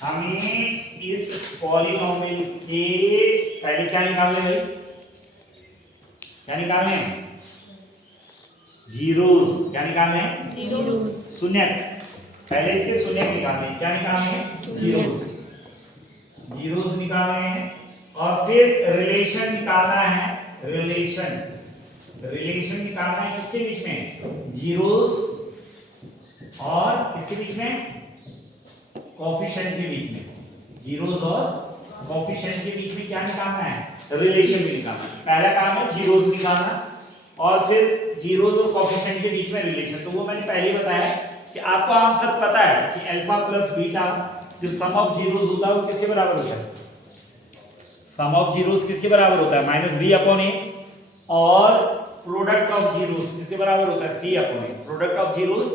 हमें इस पॉलिनोमियल के पहले क्या निकालने भाई, क्या निकालने हैं? जीरोस। क्या निकालने हैं? जीरोस। शून्यक। पहले इसके शून्यक निकालने हैं। क्या निकालने हैं? जीरोस। जीरोस निकालने हैं और फिर रिलेशन निकालना है। रिलेशन निकालना है किसके बीच में? जीरोस और किसके बीच में? कोफिशिएंट के बीच में। जीरोस और कोफिशिएंट के बीच में क्या निकालना है? रिलेशन भी निकालना है। पहला काम है जीरोस निकालना और फिर जीरोस और कोफिशिएंट के बीच में रिलेशन। तो वो मैंने पहले ही बताया कि आपको आंसर पता है कि अल्फा प्लस बीटा जो सम ऑफ जीरोस होता है वो किसके बराबर होता है? सम ऑफ जीरोस किसके बराबर होता है? Minus B upon A. और प्रोडक्ट ऑफ जीरोस किसके बराबर होता है? C upon A. Product of zeros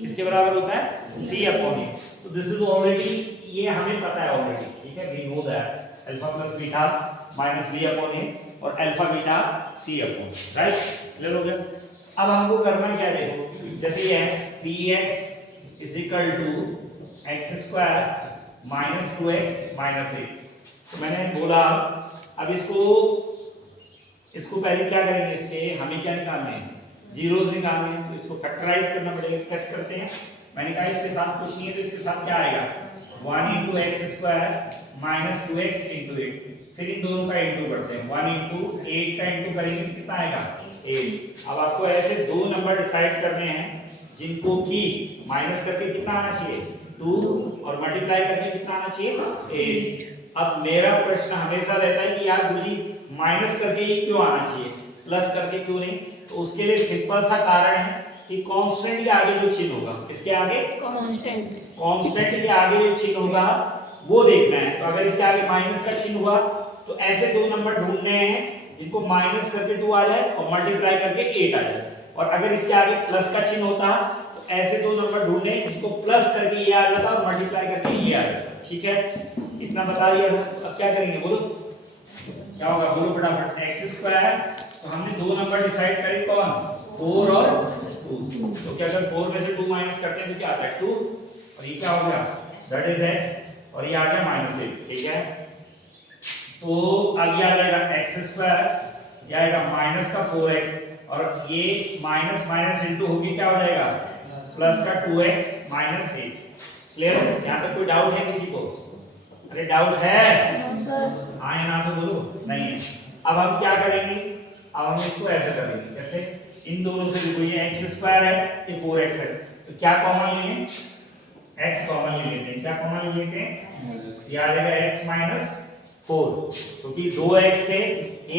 किसके बराबर होता है? C upon A. तो दिस इज ऑलरेडी, ये हमें पता है ऑलरेडी, ठीक है, we know that alpha plus beta minus B upon A और alpha beta C upon, right? Clear हो गया? अब हमको करना क्या है, देखो जैसे ये है px is equal to x square minus 2x minus 8। तो मैंने बोला अब इसको पहले क्या करेंगे, इसके हमें क्या निकालने हैं? जीरोस निकालने हैं। तो इसको फैक्टराइज करना पड़ेगा। कैसे करते हैं? मैंने कहा इसके साथ कुछ नहीं है तो इसके साथ क्या आएगा? 1 into x square minus 2x into 8। फिर इन दोनों का इंटू करते हैं। 1 इंटू 8 का इंटू करेंगे तो कितना आएगा? 8। अब आपको ऐसे दो नंबर डिसाइड करने हैं जिनको कि माइनस करके कितना आना चाहिए? 2 और मल्टीप्लाई करके कितना आना चाहिए? 8। अब मेरा प्रश्न हमेशा रहता है कि यार गुरुजी माइनस करके ये क्यों आना चाहिए, प्लस करके क्यों नहीं? तो उसके लिए सिंपल सा कारण है कि कांस्टेंट के आगे जो चिन्ह होगा, किसके आगे? कांस्टेंट के आगे जो चिन्ह होगा वो देखना है। तो अगर इसके आगे माइनस का चिन्ह हुआ तो ऐसे दो नंबर ढूंढने हैं जिनको माइनस करके 2 आ जाए और मल्टीप्लाई करके 8 आ जाए। और अगर इसके आगे प्लस का चिन्ह होता तो ऐसे दो नंबर ढूंढने जिनको प्लस करके ये आ जाता और मल्टीप्लाई करके ये आ जाता। ठीक है, इतना बता दिया था। अब क्या करेंगे बोलो, क्या होगा? बोलो फटाफट। एक्स स्क्वायर, तो हमने दो नंबर डिसाइड करे, कौन? 4 और 2। तो क्या अगर 4 में से 2 माइनस करते हैं तो क्या आता है? 2। और ये क्या हो गया? दैट इज x और ये आ गया -8। ठीक है, तो अब ये आ जाएगा एक्स स्क्वायर, ये आएगा माइनस का 4x और ये माइनस माइनस इंटू होके क्या हो जाएगा? प्लस का 2x माइनस 8। क्लियर? यहाँ तक कोई डाउट है किसी को? अरे डाउट है? हाँ या ना तो बोलो। नहीं है। अब हम क्या करेंगे? अब हम इसको ऐसे करेंगे, कैसे? इन दोनों से देखो, ये एक्स स्क्वायर है, ये 4x है, तो क्या कॉमन लेंगे? x कॉमन ले लेते हैं। क्या कॉमन ले लेते हैं? ये आ जाएगा x माइनस 4, क्योंकि 2x थे,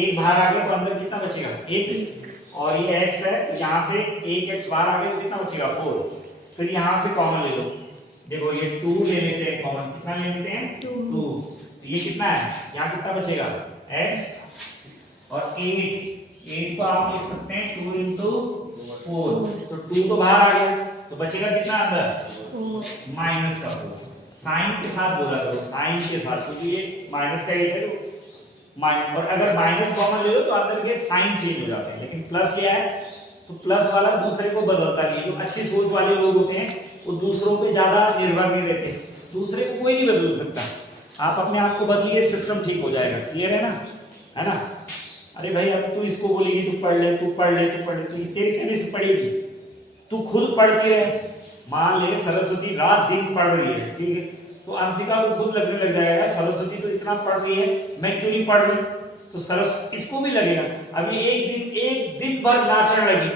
एक बाहर आ गया तो अंदर कितना बचेगा? 1। और ये x है, यहाँ से 1x बाहर आ गया तो कितना बचेगा? 4। फिर यहाँ से कॉमन ले लो, देखो ये 2 ले लेते हैं कॉमन। कितना ले लेते हैं? 2। ये कितना है? यहाँ कितना बचेगा? x और 8 को आप लिख सकते हैं 2 इंटू 4। तो 2 तो बाहर आ गया तो बचेगा कितना अंदर? माइनस का 4। साइन के साथ बोला करो, साइन के साथ, क्योंकि ये माइनस का 8 है तो माइनस। और अगर माइनस कॉमन ले लो तो अंदर के साइन चेंज हो जाते हैं। लेकिन प्लस क्या है तो प्लस वाला दूसरे को बदलता नहीं। जो अच्छी सोच वाले लोग होते हैं वो दूसरों पे ज्यादा निर्भर नहीं रहते, दूसरे को कोई नहीं बदल सकता। आप अपने आप को बदलिए, सिस्टम ठीक हो जाएगा। क्लियर है ना? है ना? अरे भाई अब तू इसको बोलेगी तू पढ़ ले, तू पढ़ ले, तू पढ़ ले, तो ये तेरे कहने से पढ़ेगी? तू खुद पढ़ती है। मान ले सरस्वती रात दिन पढ़ रही है, ठीक है, तो अंशिका को खुद लगने लग जाएगा सरस्वती तो इतना पढ़ रही है, मैं क्यों नहीं पढ़ रही? तो सरस्वती इसको भी लगेगा अभी एक दिन भर नाचने लगी,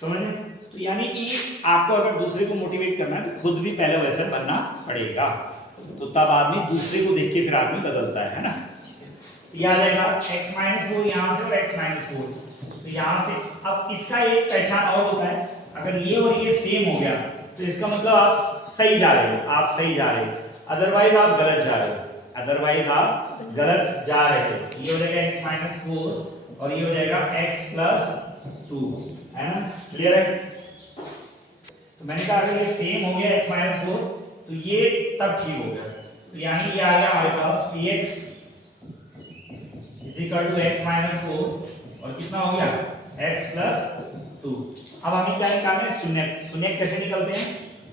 समझ में? तो यानी कि आपको अगर दूसरे को मोटिवेट करना है तो खुद भी पहले वैसे बनना पड़ेगा, तो तब आदमी दूसरे को देख के फिर आदमी बदलता है ना? ये आ जाएगा x माइनस 4 यहाँ से और x माइनस 4। तो यहाँ से अब इसका एक पहचान और होता है, अगर ये और ये सेम हो गया तो इसका मतलब आप सही जा रहे हो, आप सही जा रहे हो, अदरवाइज आप गलत जा रहे हो, अदरवाइज आप गलत जा रहे हो। ये हो जाएगा x माइनस 4 और ये हो जाएगा x प्लस 2, है ना? क्लियर है? तो मैंने कहा अगर ये सेम हो गया x माइनस 4 तो ये तब ठीक हो गया। तो यानी ये आ गया हमारे पास px is equal to x minus 4 और कितना हो गया? x plus 2। अब हमें क्या निकालना है? शून्यक। शून्यक कैसे निकलते हैं?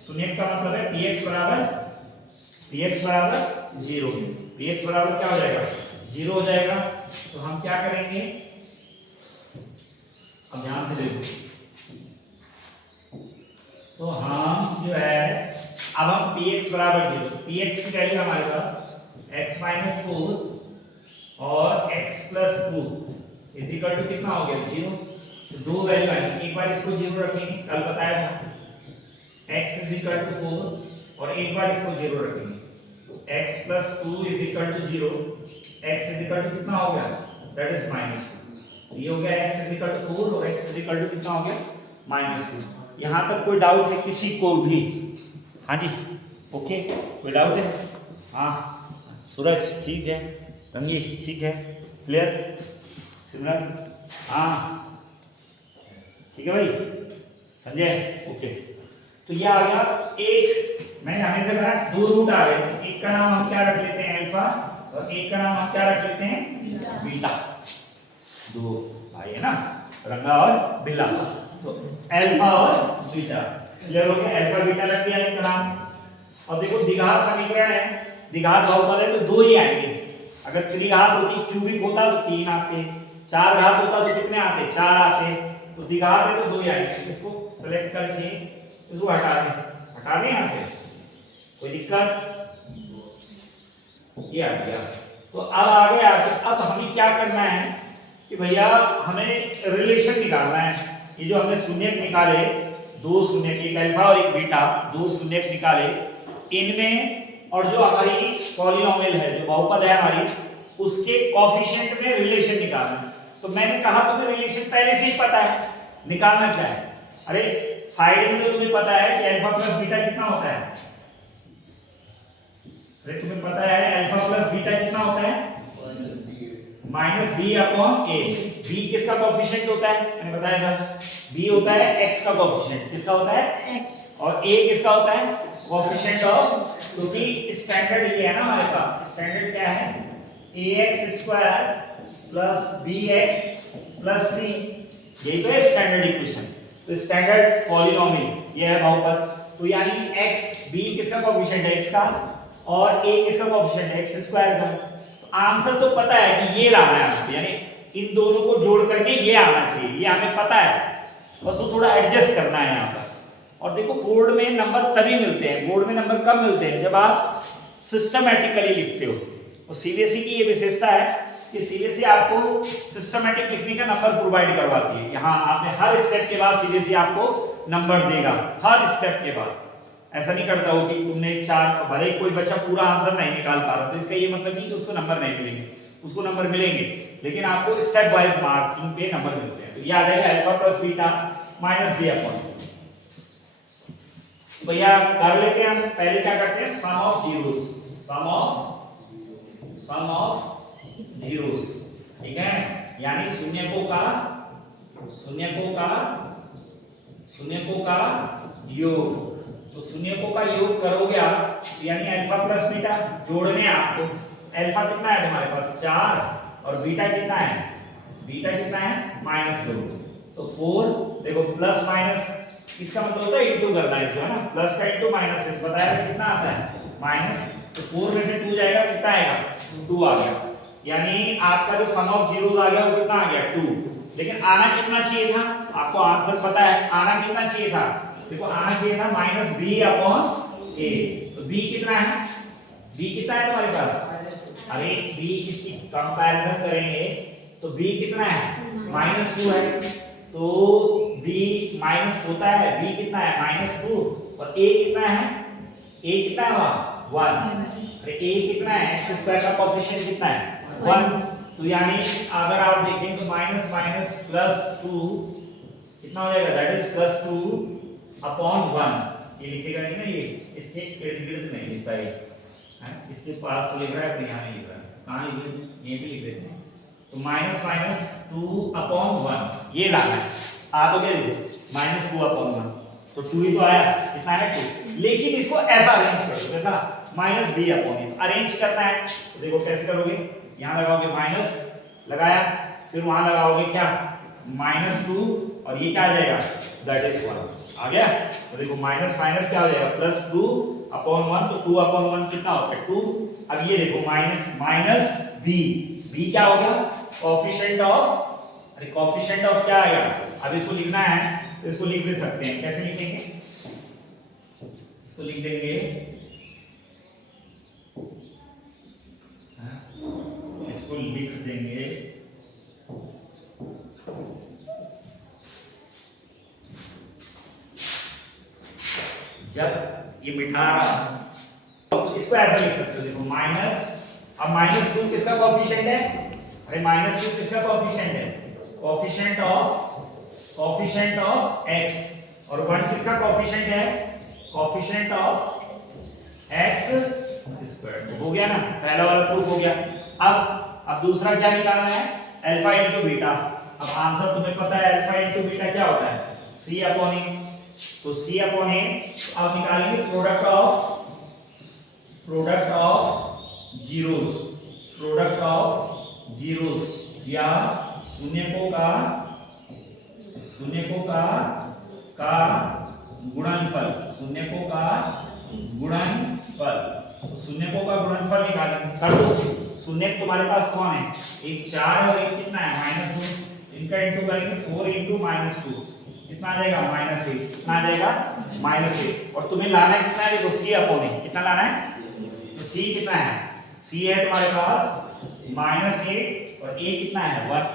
शून्यक का मतलब है px बराबर px बराबर 0, px बराबर क्या हो जाएगा 0 हो जाएगा। तो हम क्या करेंगे, अब ध्यान से देखो, तो हम जो है अब हम px बराबर 0, तो px की वैल्यू हमारे पास x माइनस 4 और x plus 2 is equal to कितना हो गया 0। तो दो वैल्यू आएंगी, एक बार इसको 0 रखेंगे, कल बताया था x इज इक्वल टू 4 और एक बार इसको 0 रखेंगे, x plus 2 is equal to 0, x is equal to कितना हो गया दैट इज -2। ये हो गया x इज इक्वल टू 4 और x इज इक्वल टू कितना हो गया -2। यहाँ तक कोई डाउट है किसी को भी? हाँ जी, ओके, कोई डाउट है? हाँ सूरज ठीक है, रंगी ठीक है, क्लियर, सिमरन हाँ ठीक है भाई, संजय ओके। तो ये आ गया एक, मैंने हमेशा कहा दो रूट आ गए, एक का नाम हम क्या रख लेते हैं अल्फा और एक का नाम हम क्या रख लेते हैं बीटा। दो भाई है ना, रंगा और बिल्ला, तो अल्फा और बीटा क्लियर हो गया, अल्फा बीटा लग गया इनका नाम। अब देखो द्विघात समीकरण है, द्विघात बहुपद है तो दो ही आएंगे, अगर त्रिघात होती क्यूबिक होता तो 3 आते, चार घात होता तो कितने आते 4 आते, तो द्विघात है तो दो ही आएंगे। इसको सेलेक्ट करके इसको हटा दें यहाँ से, कोई दिक्कत, ये आ गया। तो अब आ गया, तो अब हमें क्या करना है कि भैया हमें रिलेशन निकालना है। ये जो हमने शून्यक निकाले, दो शून्यक, एक अल्फा और एक बीटा, दो शून्यक निकाले, इनमें और जो हमारी पॉलिनोमियल है, जो बहुपद है हमारी, उसके कोएफिशिएंट में रिलेशन निकालना है। तो मैंने कहा तुम्हें रिलेशन पहले से ही पता है, निकालना क्या है, अरे साइड में तो तुम्हें पता है कि अल्फा प्लस बीटा कितना होता है, अरे तुम्हें पता है अल्फा प्लस बीटा कितना होता है -b अपॉन a। b किसका कोएफिशिएंट होता है, मैंने बताया था b होता है x का कोएफिशिएंट, किसका होता है x, और a किसका होता है कोएफिशिएंट ऑफ, क्योंकि स्टैंडर्ड ये है ना हमारे पास, स्टैंडर्ड क्या है ax square plus bx plus c, यही तो है स्टैंडर्ड इक्वेशन। तो स्टैंडर्ड पॉलिनोमियल ये है बहुपद, तो यानी x b किसका कोएफिशिएंट है x का और a किसका कोएफिशिएंट है x स्क्वायर का। तो आंसर तो पता है कि ये लाना है आपको, यानी इन दोनों को जोड़ करके ये आना चाहिए, ये हमें पता है, बस वो थोड़ा एडजस्ट करना है यहाँ पर। और देखो बोर्ड में नंबर तभी मिलते हैं, बोर्ड में नंबर कब मिलते हैं जब आप सिस्टमैटिकली लिखते हो। और सीबीएसई की ये विशेषता है कि सीबीएसई आपको सिस्टमैटिक लिखने का नंबर प्रोवाइड करवाती है। यहाँ आपने हर स्टेप के बाद सीबीएसई आपको नंबर देगा, हर स्टेप के बाद। ऐसा नहीं करता हो कि तुमने चार, भले कोई बच्चा पूरा आंसर नहीं निकाल पा रहा तो इसका ये मतलब नहीं कि उसको नंबर नहीं मिलेंगे, उसको नंबर मिलेंगे, लेकिन आपको स्टेप वाइज मार्किंग पे नंबर मिलते हैं। तो ये आ जाएगा alpha plus beta minus b upon, भैया कर लेते हैं हम। पहले क्या करते हैं sum of zeros, sum of zeros, ठीक है, यानी शून्यकों का योग। तो शून्यकों का योग करोगे आप, यानी अल्फा प्लस बीटा जोड़ने हैं आपको। अल्फा कितना है तुम्हारे पास 4 और बीटा कितना है -2। तो 4 देखो प्लस माइनस इसका मतलब होता है इनटू करना है, इसको है ना, प्लस का इनटू माइनस से बताया था कितना आता है माइनस। तो 4 में से 2 जाएगा, कितना आएगा 2 आ गया, यानी आपका जो सम ऑफ जीरोस आ गया वो कितना आ गया 2। लेकिन आना कितना चाहिए था, आपको आंसर पता है, आना कितना चाहिए था, देखो आना चाहिए था -b अपॉन a। तो b कितना है, b कितना है तुम्हारे पास, अरे b इसकी कंपैरिजन करेंगे तो b कितना है -2 है, तो b माइनस होता है, b कितना है -2 और a कितना है, a कितना है 1। अरे a कितना है, x स्क्वायर का कोएफिशिएंट कितना है 1। तो यानी अगर आप देखें तो माइनस माइनस प्लस 2 कितना हो जाएगा, दैट इज +2 अपॉन 1। ये लिखेगा नहीं ना, ये इसके इर्द गिर्द नहीं लिखता है, इसके पास तो लिख रहा है, अपने यहाँ नहीं लिख रहा है, कहाँ लिखे ये भी लिख देते हैं। तो -2 अपॉन 1 ये लाना है, आ तो क्या देखो -2 अपॉन 1, तो 2 ही तो आया, कितना है 2। लेकिन इसको ऐसा अरेंज कर दो, ऐसा -b अपॉन ये अरेंज करना है। तो देखो कैसे करोगे, यहाँ लगाओगे माइनस लगाया, फिर वहां लगाओगे क्या -2 और ये क्या आ जाएगा दैट इज 1 आ गया। तो देखो माइनस माइनस क्या हो जाएगा +2 अपॉन 1 तो 2 अपॉन 1 कितना होता है 2। अब ये देखो माइनस b, b क्या होगा कोएफिशिएंट ऑफ, अरे कोएफिशिएंट ऑफ क्या आएगा, अब इसको लिखना है तो इसको लिख भी सकते हैं, कैसे लिखेंगे, इसको लिख देंगे इसको लिख देंगे जब ये मिटा रहा तो इसको ऐसा लिख सकते हो, देखो माइनस, अब -2 किसका कोएफिशिएंट है, अरे -2 किसका कोएफिशिएंट है, कोएफिशिएंट ऑफ x, और 1 किसका कोएफिशिएंट है, कोएफिशिएंट ऑफ x स्क्वायर। हो गया ना, पहला वाला प्रूफ हो गया। अब दूसरा क्या निकालना है, अल्फा इनटू बीटा। अब आंसर तुम्हें पता है अल्फा इनटू बीटा क्या होता है, c अपॉन a, तो c अपॉन a, अब निकालेंगे प्रोडक्ट ऑफ जीरोस या शून्यकों का गुणनफल, तो शून्यकों का गुणनफल निकालेंगे। कर दो, शून्य तुम्हारे पास कौन है, एक 4 और एक कितना है -2, इनका इंटू करेंगे 4 इंटू -2 कितना आ जाएगा -8, कितना आ जाएगा -8, और तुम्हें लाना है कितना है, देखो c अपॉन a, कितना लाना है, तो c कितना है, c है तुम्हारे पास -8 और a कितना है 1,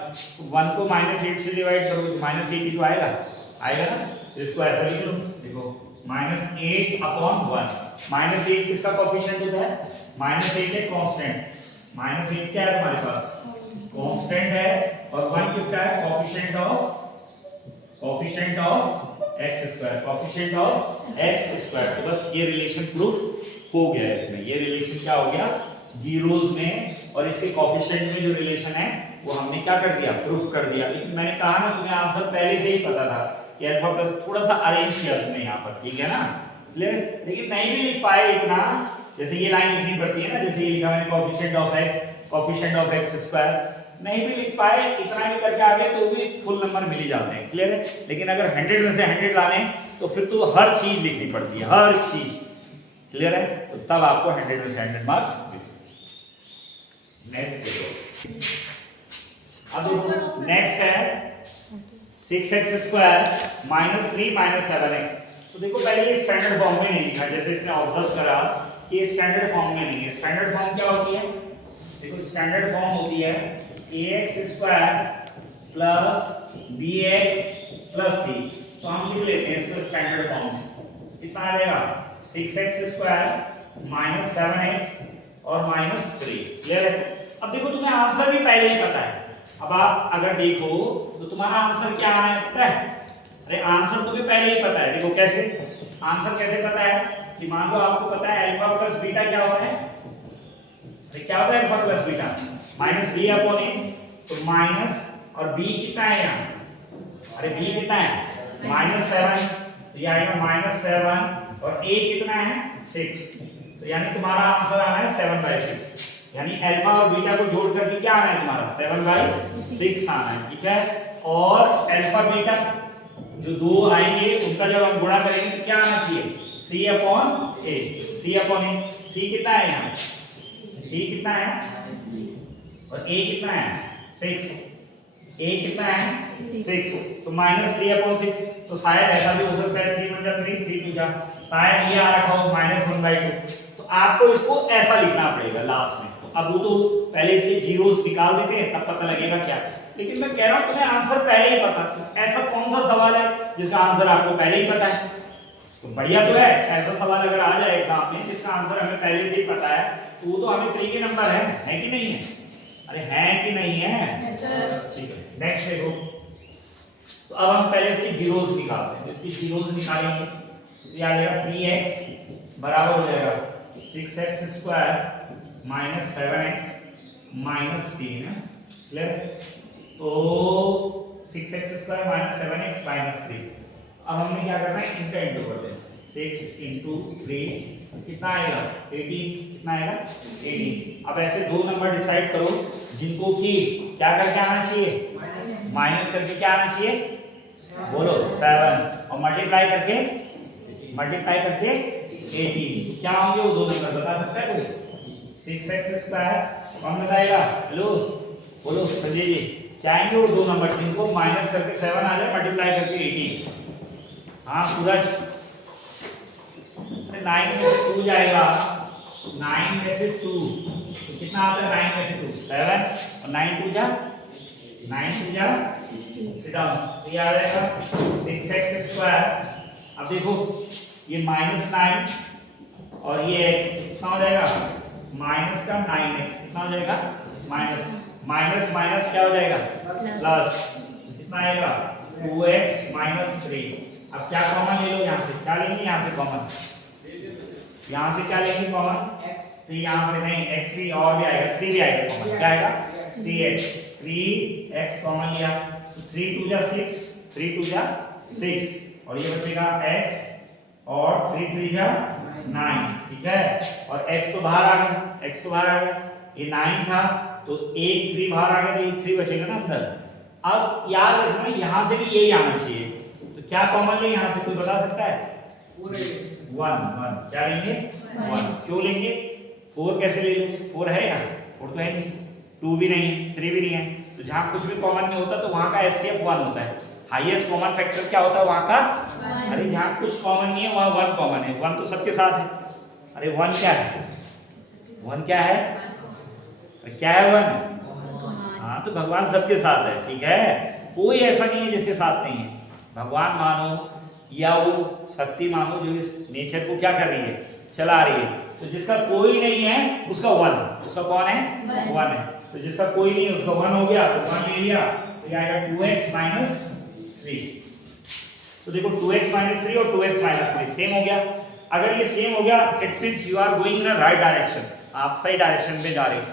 1 को -8 से डिवाइड करो तो -8 ही तो आएगा ना, तो इसको ऐसा लिख लो, देखो -8 अपॉन 1, -8 किसका कोएफिशिएंट होता है, -8 है कांस्टेंट, -8 क्या है तुम्हारे पास कांस्टेंट है, और 1 किसका है कोएफिशिएंट ऑफ x स्क्वायर, तो बस ये रिलेशन प्रूफ हो गया इसमें, ये रिलेशन क्या हो गया जीरोस में, और इसके कोएफिशिएंट में जो रिलेशन है वो हमने क्या कर दिया, प्रूफ कर दिया। लेकिन मैंने कहा ना तुम्हें आंसर पहले से ही पता था कि अल्फा प्लस थोड़ा सा अरेंज किया तुमने यहाँ पर, ठीक है ना, लेकिन नहीं भी लिख पाए इतना, जैसे ये लाइन लिखनी पड़ती है ना, जैसे ये लिखा मैंने कोएफिशिएंट ऑफ x स्क्वायर, नहीं भी लिख पाए इतना भी करके आगे तो भी फुल नंबर मिल ही जाते हैं, क्लियर है। लेकिन अगर 100 में से 100 लाने तो फिर तो हर चीज लिखनी पड़ती है, हर चीज, क्लियर है, तो तब आपको 100 में से 100 मार्क्स। नेक्स्ट देखो, अब देखो नेक्स्ट है 6x स्क्वायर -3 7x, तो देखो पहले ये स्टैंडर्ड फॉर्म में नहीं लिखा, जैसे इसने ऑब्जर्व करा कि स्टैंडर्ड फॉर्म में नहीं है। स्टैंडर्ड फॉर्म क्या होती है, देखो स्टैंडर्ड फॉर्म होती है ax square plus bx plus c, तो हम लिख लेते हैं इसको स्टैंडर्ड फॉर्म में, कितना आ जाएगा 6x स्क्वायर -7x और -3, क्लियर है। अब देखो तुम्हें आंसर भी पहले ही पता है, अब आप अगर देखो तो तुम्हारा आंसर क्या आना है पता है, अरे आंसर तुम्हें पहले ही पता है, देखो कैसे, आंसर कैसे पता है कि मान लो आपको पता है अल्फा प्लस बीटा क्या होता है, अरे क्या होता है alpha plus beta -b upon a, तो माइनस और b कितना है यहाँ, अरे b कितना है -7, तो ये आएगा -7 और a कितना है 6, तो यानी तुम्हारा आंसर आना है 7/6, यानी अल्फा और बीटा को जोड़ करके क्या आना है तुम्हारा 7/6 आना है, ठीक है। और अल्फा बीटा जो दो आएंगे उनका जब हम गुणा करेंगे तो क्या आना चाहिए c अपॉन a, c कितना है यहाँ, c कितना है और a कितना है 6, a कितना है 6, तो -3/6, तो शायद ऐसा भी हो सकता है 3 1 3 3 2 जा, शायद ये आ रखा हो -1/2, तो आपको इसको ऐसा लिखना पड़ेगा लास्ट में। तो अब वो तो पहले इसके जीरोस निकाल देते हैं तब पता लगेगा क्या, लेकिन मैं कह रहा हूं तुम्हें आंसर पहले ही पता, तो ऐसा कौन सा सवाल है जिसका आंसर आपको पहले ही पता है, तो बढ़िया तो है, ऐसा सवाल अगर आ जाए एग्जाम में जिसका आंसर हमें पहले से ही पता है तो वो तो हमें फ्री के नंबर है कि नहीं है, अरे है कि नहीं है सर, ठीक है। नेक्स्ट देखो, तो अब हम पहले इसकी जीरोस निकालते हैं, तो इसकी जीरोस निकालेंगे तो ये आ जाएगा 3x बराबर हो जाएगा 6x स्क्वायर -7x -3, क्लियर, तो 6x स्क्वायर -7x -3, अब हमने क्या करना है इनका इंटू कर देना, 6 इंटू 3 कितना आएगा 18, कितना आएगा 18। अब ऐसे दो नंबर डिसाइड करो जिनको कि क्या करके आना चाहिए, माइनस करके क्या आना चाहिए, बोलो 7, और मल्टीप्लाई करके 18। क्या होंगे वो दो नंबर बता सकता है कोई? 6x स्क्वायर कौन बताएगा? हेलो बोलो संजय जी, क्या आएंगे वो दो नंबर जिनको माइनस करके 7 आ जाए मल्टीप्लाई करके 18। हाँ सूरज, 9 में से 2 जाएगा, 9 में से 2 तो कितना आता है? 9 में से 2 7 और 9 2 जा सिट डाउन। तो ये आ जाएगा 6x स्क्वायर। अब देखो ये -9 और ये x कितना हो जाएगा? माइनस का 9x कितना हो जाएगा? माइनस माइनस माइनस क्या हो जाएगा? प्लस कितना आएगा? 2x - 3। अब क्या कॉमन ले लो यहाँ से? क्या लेंगे यहाँ से कॉमन? यहाँ से क्या लेंगे कॉमन? x। तो यहाँ से नहीं, x भी और भी आएगा, 3 भी आएगा कॉमन। क्या आएगा? 3x 3x कॉमन लिया तो 3 2 जा 6, 3 2 जा 6 और ये बचेगा x और 3 3 जा 9। ठीक है, और x तो बाहर आ गया, x तो बाहर आ गया, ये 9 था तो एक 3 बाहर आ गया तो एक 3 बचेगा ना अंदर। अब याद रखना यहाँ से भी यही आना चाहिए, तो क्या कॉमन ले यहाँ से कोई बता सकता है? 1 क्या लेंगे? 1। क्यों लेंगे? 4 कैसे ले लेंगे? 4 है यहाँ? 4 तो है नहीं, 2 भी नहीं है, 3 भी नहीं है, तो जहाँ कुछ भी कॉमन नहीं होता तो वहाँ का एचसीएफ 1 होता है। हाईएस्ट कॉमन फैक्टर क्या होता है वहाँ का? अरे जहाँ कुछ कॉमन नहीं है वहाँ 1 कॉमन है, 1 तो सबके साथ है। अरे 1 क्या है? 1 क्या है? क्या है 1? हाँ तो भगवान सबके साथ है। ठीक है, कोई ऐसा नहीं है जिसके साथ नहीं है। भगवान मानो या वो शक्ति मानो जो इस नेचर को क्या कर रही है? चला रही है। तो जिसका कोई नहीं है उसका 1, उसका कौन है? 1 है। तो जिसका कोई नहीं है उसका 1 हो गया, तो 1 ले लिया तो ये आएगा 2x - 3। तो देखो 2x - 3 और 2x - 3 सेम हो गया। अगर ये सेम हो गया it means you are going in a right direction, आप सही डायरेक्शन में जा रहे हो।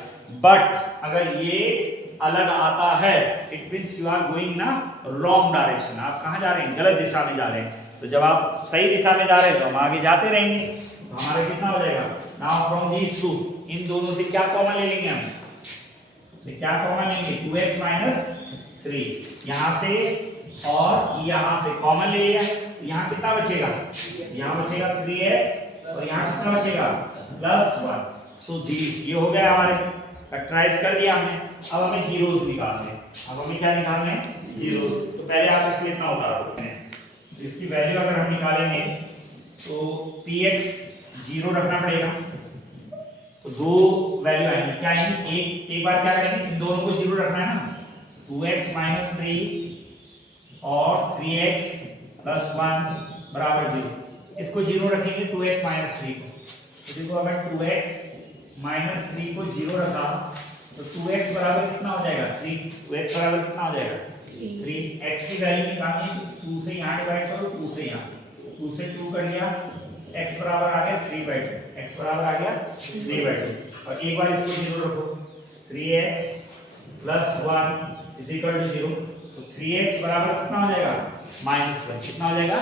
बट अगर ये अलग आता है it means you are going in a wrong direction, आप कहाँ जा रहे हैं? गलत दिशा में जा रहे हैं। तो जब आप सही दिशा में जा रहे हैं तो हम आगे जाते रहेंगे। तो हमारा कितना हो जाएगा? नाउ फ्रॉम दीस टू, इन दोनों से क्या कॉमन ले लेंगे हम? तो क्या कॉमन लेंगे? 2x - 3 यहाँ से और यहाँ से कॉमन ले लिया। यहाँ कितना बचेगा? यहाँ बचेगा 3x और यहाँ कितना बचेगा? +1। सो दी ये हो गया हमारे, फैक्टराइज कर दिया हमने। अब हमें जीरोस निकालने हैं। अब हमें क्या निकालने हैं? जीरोस। तो पहले आप इसको इतना उतारो, इसकी वैल्यू अगर हम निकालेंगे तो px 0 रखना पड़ेगा, तो दो वैल्यू आएंगी। क्या आएंगी? एक बार क्या करेंगे? इन दोनों को 0 रखना है ना, 2x - 3 और 3x + 1 बराबर 0। इसको 0 रखेंगे 2x - 3 को। तो देखो अगर 2x - 3 को 0 रखा तो 2x बराबर कितना हो जाएगा? 3। 2x बराबर कितना हो जाएगा? 3। x की वैल्यू निकालनी है तो 2 से यहाँ डिवाइड करो, 2 से यहाँ, 2 से 2 कर लिया, x बराबर आ गया 3/2, x बराबर आ गया 3/2। और एक बार इसको 0 रखो, 3x + 1 = 0। तो 3x बराबर कितना हो जाएगा? -1। कितना हो जाएगा?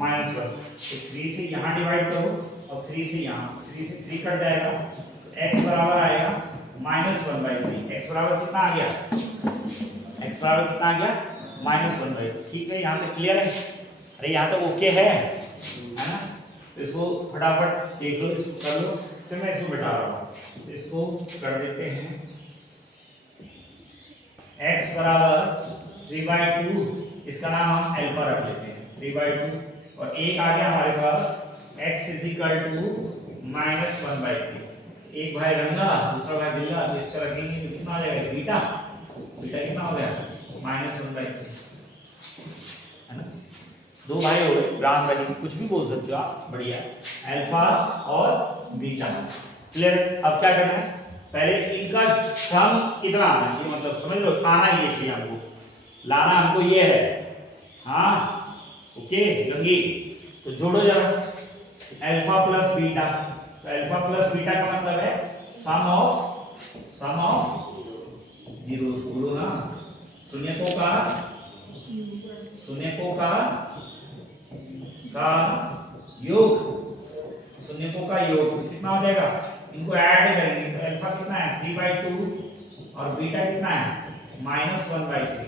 -1। तो 3 से यहाँ डिवाइड करो और 3 से यहाँ, 3 से 3 कट जाएगा, तो x बराबर आएगा -1/3। x बराबर कितना आ गया? x बराबर कितना आ गया? -1/3। ठीक है, यहाँ तक क्लियर है? अरे यहाँ तक ओके है ना? तो इसको फटाफट देख लो, इसको कर लो, फिर मैं इसको बिठा रहा हूँ। इसको कर देते हैं, x बराबर 3/2, इसका नाम हम अल्फा रख लेते हैं 3/2। और एक आ गया हमारे पास x = -1/3। एक भाई रंगा दूसरा भाई बिल्ला, तो इसका रखेंगे तो कितना आ जाएगा? बीटा। बीटा कितना हो गया? -1/3 है ना? दो भाई हो गए, राम रहीम कुछ भी बोल सकते हो आप, बढ़िया। अल्फा और बीटा क्लियर। अब क्या करना है? पहले इनका सम कितना आना चाहिए, मतलब समझ लो, आना ये चाहिए हमको, लाना हमको ये है। हाँ ओके गंगी, तो जोड़ो जरा अल्फा + बीटा। तो अल्फा + बीटा का मतलब है सम ऑफ जीरोस। बोलो ना, शून्यकों का योग, शून्यकों का योग कितना हो जाएगा? इनको ऐड करेंगे तो अल्फा कितना है? 3/2 और बीटा कितना है? -1/3।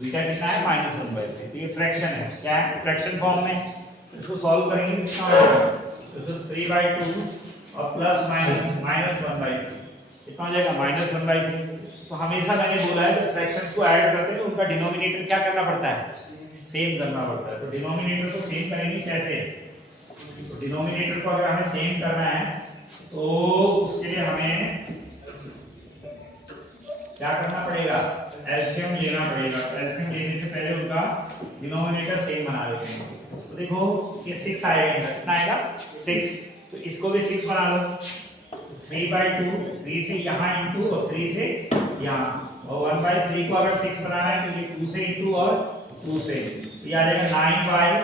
बीटा कितना है? -1/3। तो ये फ्रैक्शन है, क्या है? फ्रैक्शन फॉर्म में। इसको सॉल्व करेंगे कितना हो जाएगा? दिस इज 3/2 और प्लस माइनस माइनस 1/3 कितना हो जाएगा -1/3। तो हमेशा मैंने बोला है जब फ्रैक्शंस को ऐड करते हैं तो उनका डिनोमिनेटर क्या करना पड़ता है, सेम करना पड़ता है। तो डिनोमिनेटर को सेम करेंगे कैसे, तो डिनोमिनेटर को अगर हमें सेम करना है तो उसके लिए हमें क्या करना पड़ेगा, एलसीएम लेना पड़ेगा। एलसीएम लेने से पहले उनका डिनोमिनेटर सेम बना लेते हैं। तो देखो ये 6 आएगा, कितना आएगा 6, तो इसको भी 6 बना लो। 3/2 3 से यहाँ इंटू और 3 से यहाँ, और 1/3 को अगर 6 बनाना है तो ये 2 से इंटू और 2 से, तो ये आ जाएगा 9/6,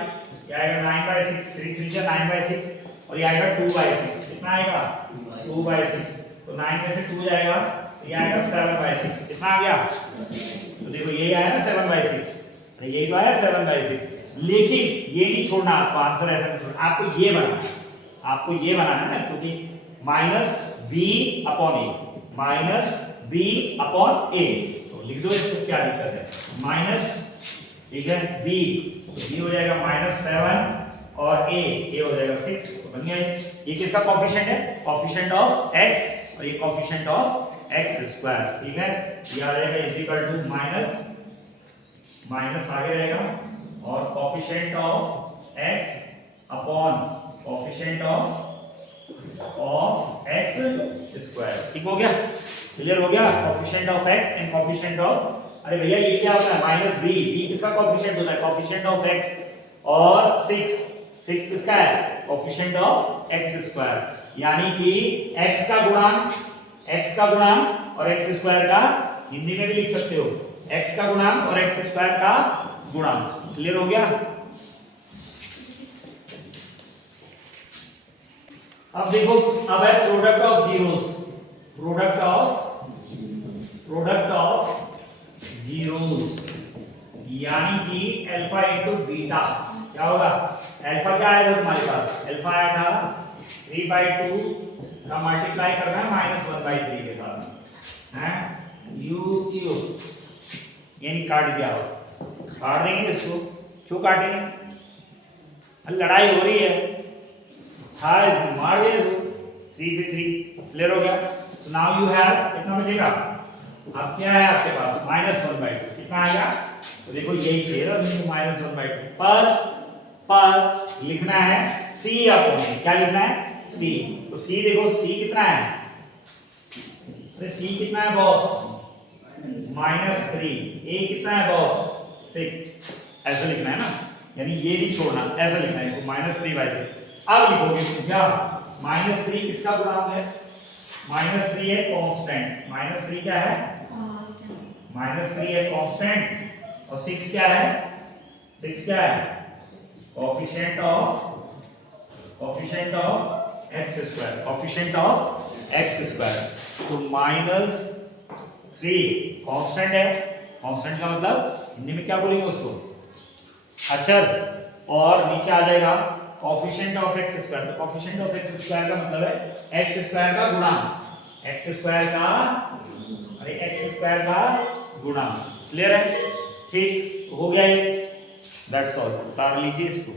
3 3 जा 9/6 और ये आएगा 2/6, कितना आएगा 2/6, तो 9 में से 2 जाएगा तो ये आएगा 7/6, कितना आ गया, तो देखो यही आया ना 7/6, यही तो आया 7/6। लेकिन ये नहीं छोड़ना आपको, आंसर ऐसा नहीं छोड़ना, आपको ये बनाना, आपको ये बनाना है ना, क्योंकि -b/a तो लिख दो इसको, क्या दिक्कत है, माइनस, ठीक है, b हो जाएगा -7 और a हो जाएगा 6, तो बन गया। ये किसका कोएफिशिएंट है, कोएफिशिएंट ऑफ x और ये कोएफिशिएंट ऑफ x², ठीक है। ये आ जाएगा इक्वल टू माइनस आगे रहेगा और coefficient of x upon coefficient of x², ठीक हो गया, क्लियर हो गया। Coefficient of x and coefficient of, अरे भैया ये क्या होता है -b, b किसका कोएफिशिएंट होता है, कोएफिशिएंट ऑफ x और 6 किसका है, कोएफिशिएंट ऑफ x², यानी कि x का गुणांक और x² का, हिंदी में भी लिख सकते हो, x का गुणांक और x² का गुणांक, क्लियर हो गया। अब देखो, अब है product of zeros, product of zeros, यानी कि अल्फा इनटू बीटा, क्या होगा, अल्फा क्या आएगा तुम्हारे पास, अल्फा आएगा 3/2 का मल्टीप्लाई करना है -1/3 के साथ, हैं u यानी काट दिया, काट देंगे इसको, क्यों काटेंगे, लड़ाई हो रही है, हाँ मार दे इसको, 3 से 3 क्लियर हो गया। सो नाउ यू हैव, कितना बचेगा, अब क्या है आपके पास -1/2, कितना आएगा, तो देखो यही चाहिए ना तुमको, -1/2 पर लिखना है c अपॉन a, क्या लिखना है c, तो c देखो c कितना है, अरे c कितना है बॉस, -3, a कितना है बॉस 6, ऐसा लिखना है ना, यानी ये नहीं छोड़ना, ऐसा लिखना है इसको -3/6। अब लिखोगे तो क्या, -3 किसका गुणांक है, -3 है कांस्टेंट, -3 क्या है -3 है कांस्टेंट, और 6 क्या है, 6 क्या है कोएफिशिएंट ऑफ x², तो -3 कांस्टेंट है, कांस्टेंट का मतलब हिंदी में क्या बोलेंगे उसको, अचर, और नीचे आ जाएगा कोएफिशिएंट ऑफ x², तो कोएफिशिएंट ऑफ x² का मतलब है x² का गुणांक, x² का गुणांक, क्लियर है, ठीक हो गया ये, दैट्स ऑल, उतार लीजिए इसको।